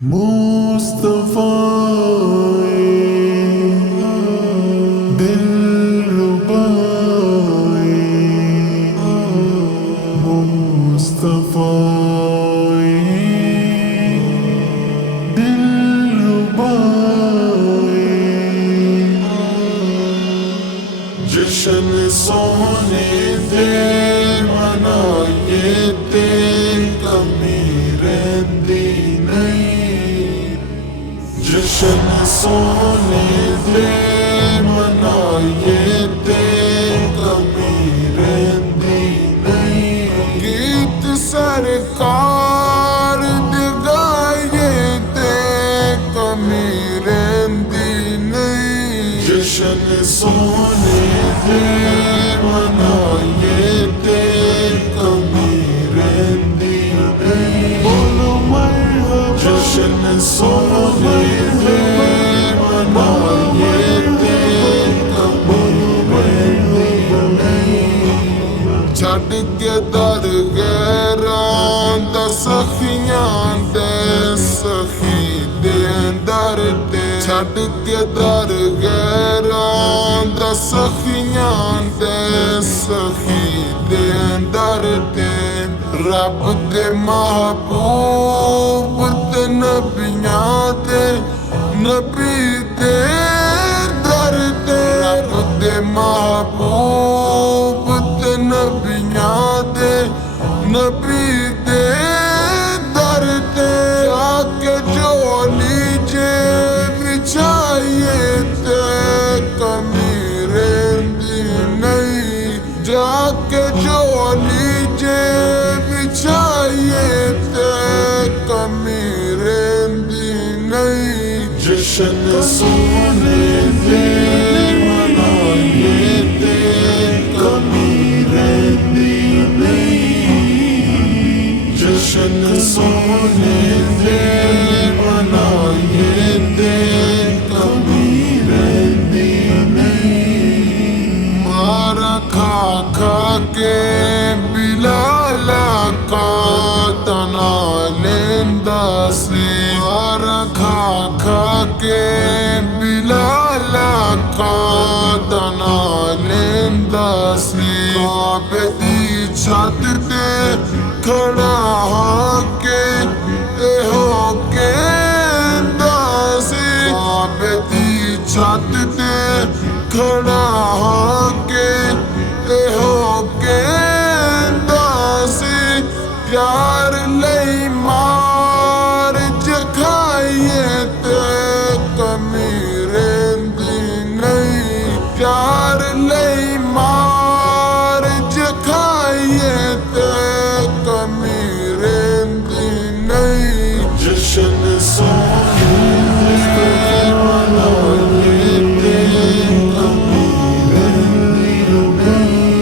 मुस्तफा दिलरुबाए मुस्तफा दिलरुबाए जश्न सोने दे मनाए ते कमी रहंदी नहीं जश्न सोने दे मनाए ते कमी रहंदी नहीं गीत सरकार दे गाए ते कमी रहंदी नहीं जश्न सोने दे मनाए ते कमी रहंदी नहीं बोलो मरहबा जश्न सोने दे मनाए ते कमी रहंदी नहीं छड़ के दर गैरां दा सखियां दे सखी दे दर ते छड़ के दर गैरां दा सखियां दे सखी दे दर ते रब दे महबूब ते नबियां दे नबी दे दर ते रब दे महबूब ते नबियां दे नबी दे दर ते आके झोली जे बिछाइए ते कमी रहंदी नहीं जाके झोली जे बिछाइए ते कमी रहंदी नहीं जश्न सोने दे मनाए ते कमी रहंदी नहीं जश्न सोने दे मनाए ते कमी रहंदी नहीं मारा खा खा के बिलाला का तना लेंदा से मारा खा खा के बिलाला का तना लेंदा से काबे दी छत ते खड़ा होके हो के दासी काबे दी छत ते खड़ा होके हो के दासी प्यार लई मार जखाइए ते कमी रहंदी नहीं प्यार लई मार जखाइए ते कमी रहंदी नहीं जश्न सोने दे मनाए ते कमी रहंदी नहीं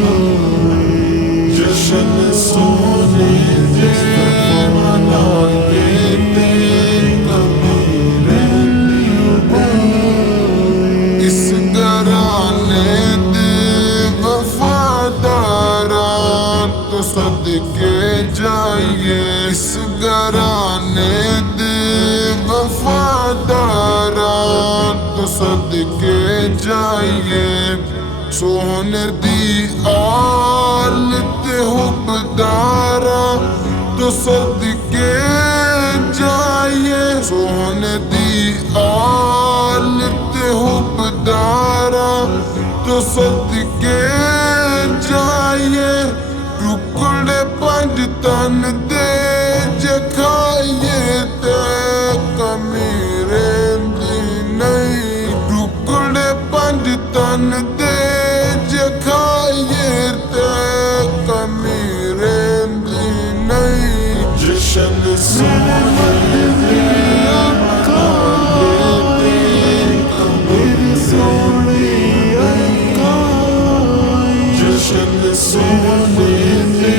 जश्न सोने दे मनाए ते कमी रहंदी नहीं इस घराने दे वफादारां तो सदके जाइए इस घराने दे वफादारां तो सदके जाइए सोने दी आल ते हुबदारा तो सदके जाइए सोने दी आल ते हुबदारा तो सदके जाइए टुकड़े पंज तन दे जखाइए ते कमी रहंदी नहीं टुकड़े पंज तन दे जखाइए ते कमी रहंदी नहीं जश्न सोने दे मनाए ते कमी रहंदी नहीं जश्न सोने दे